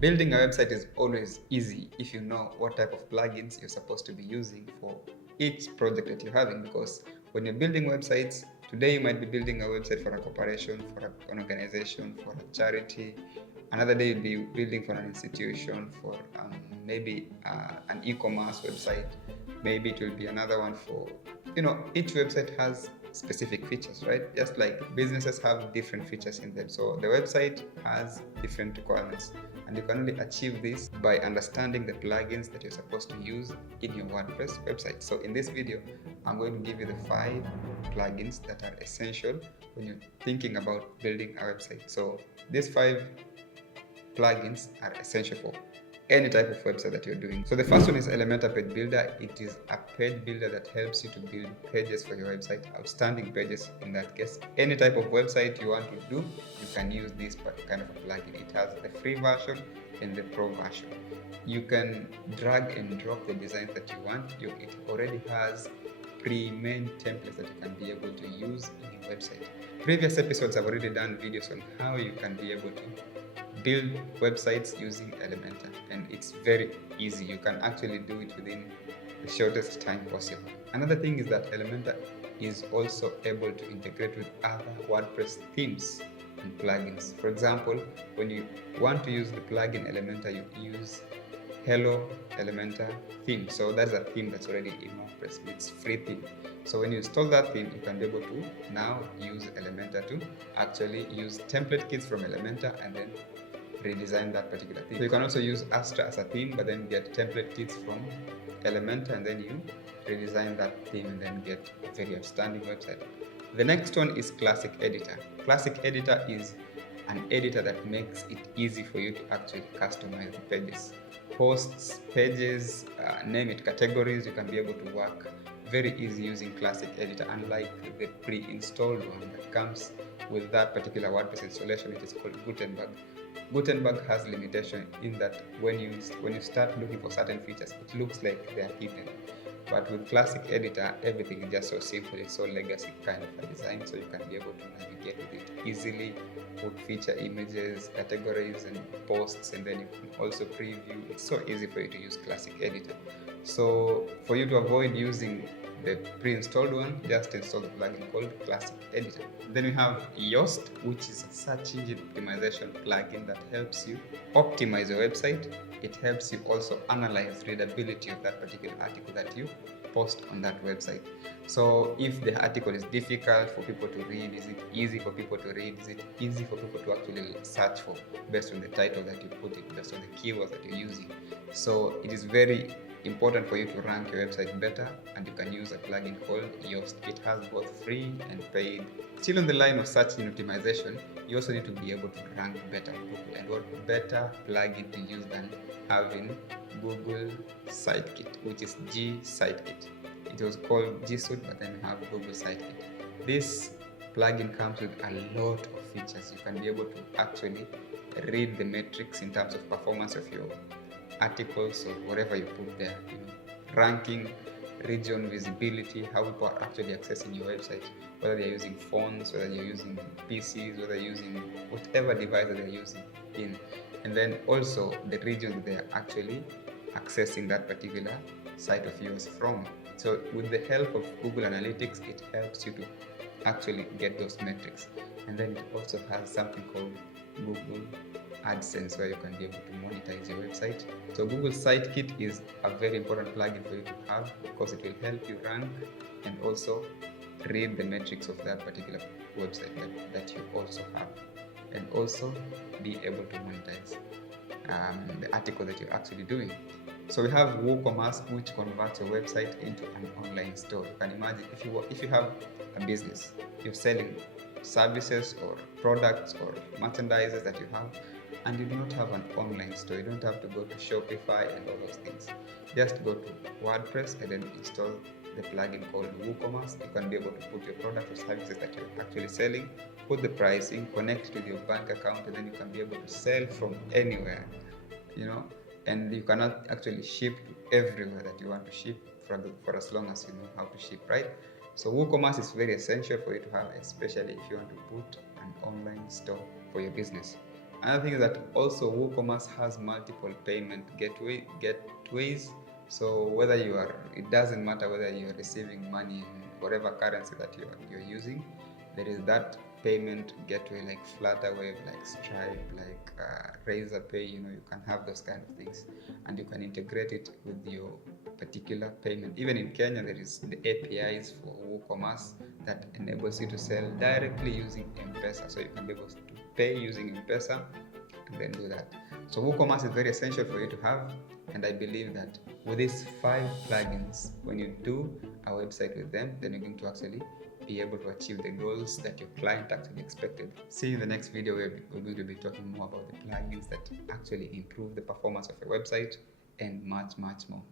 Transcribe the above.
Building a website is always easy if you know what type of plugins you're supposed to be using for each project that you're having, because when you're building websites, today you might be building a website for a corporation, for an organization, for a charity. Another day you'll be building for an institution, for maybe an e-commerce website. Maybe it will be another one for, each website has specific features, right? Just like businesses have different features in them. So the website has different requirements. And you can only achieve this by understanding the plugins that you're supposed to use in your WordPress website. So in this video, I'm going to give you the 5 plugins that are essential when you're thinking about building a website. So these 5 plugins are essential for any type of website that you're doing. So the first one is Elementa Page Builder. It is a page builder that helps you to build pages for your website, outstanding pages in that case. Any type of website you want to do, you can use this kind of a plugin. It has the free version and the pro version. You can drag and drop the designs that you want. It already has pre-made templates that you can be able to use in your website. Previous episodes I've already done videos on how you can be able to build websites using Elementa, and it's very easy. You can actually do it within the shortest time possible. Another thing is that Elementa is also able to integrate with other WordPress themes and plugins. For example, when you want to use the plugin Elementa, you use Hello Elementa theme. So that's a theme that's already in WordPress. It's free theme. So when you install that theme, you can be able to now use Elementa to actually use template kits from Elementa and then redesign that particular theme. So you can also use Astra as a theme, but then get template kits from Elementa, and then you redesign that theme and then get a very outstanding website. The next one is Classic Editor. Classic Editor is an editor that makes it easy for you to actually customize the pages. Posts, pages, name it, categories, you can be able to work very easy using Classic Editor, unlike the pre-installed one that comes with that particular WordPress installation, which is called Gutenberg. Gutenberg has limitation in that when you start looking for certain features, it looks like they are hidden. But with Classic Editor, everything is just so simple. It's so legacy kind of a design, so you can be able to navigate with it easily, put feature images, categories, and posts, and then you can also preview. It's so easy for you to use Classic Editor. So for you to avoid using the pre-installed one, just install the plugin called Classic Editor. Then we have Yoast, which is a search engine optimization plugin that helps you optimize your website. It helps you also analyze readability of that particular article that you post on that website. So if the article is difficult for people to read, is it easy for people to read? Is it easy for people to actually search for based on the title that you put it, based on the keywords that you're using? So it is very important for you to rank your website better, and you can use a plugin called Yoast. It has both free and paid. Still on the line of search engine optimization, you also need to be able to rank better on Google. And what better plugin to use than having Google Sidekit, which is G Sidekit. It was called G Suite, but then we have Google Sidekit. This plugin comes with a lot of features. You can be able to actually read the metrics in terms of performance of your articles or whatever you put there, ranking, region, visibility, how people are actually accessing your website, whether they're using phones, whether you're using PCs, whether you're using whatever device that they're using in, and then also the region that they're actually accessing that particular site of yours from. So with the help of Google Analytics, it helps you to actually get those metrics. And then it also has something called Google AdSense, where you can be able to monetize your website. So Google Sidekit is a very important plugin for you to have, because it will help you rank and also read the metrics of that particular website that you also have, and also be able to monetize the article that you're actually doing. So we have WooCommerce, which converts your website into an online store. You can imagine if you have a business, you're selling services or products or merchandises that you have, and you do not have an online store. You don't have to go to Shopify and all those things. Just go to WordPress and then install the plugin called WooCommerce. You can be able to put your product or services that you're actually selling, put the pricing, connect with your bank account, and then you can be able to sell from anywhere, and you cannot actually ship to everywhere that you want to ship for as long as you know how to ship, right? So WooCommerce is very essential for you to have, especially if you want to put an online store for your business. Another thing is that also WooCommerce has multiple payment gateways. So whether it doesn't matter whether you're receiving money in whatever currency that you're using, there is that payment gateway like Flutterwave, like Stripe, like Razorpay. You can have those kind of things, and you can integrate it with your particular payment. Even in Kenya, there is the APIs for WooCommerce that enables you to sell directly using M-Pesa. So you can be able to pay using M-Pesa and then do that. So WooCommerce is very essential for you to have, and I believe that with these 5 plugins, when you do a website with them, then you're going to actually be able to achieve the goals that your client actually expected. See you in the next video where we're going to be talking more about the plugins that actually improve the performance of your website and much more.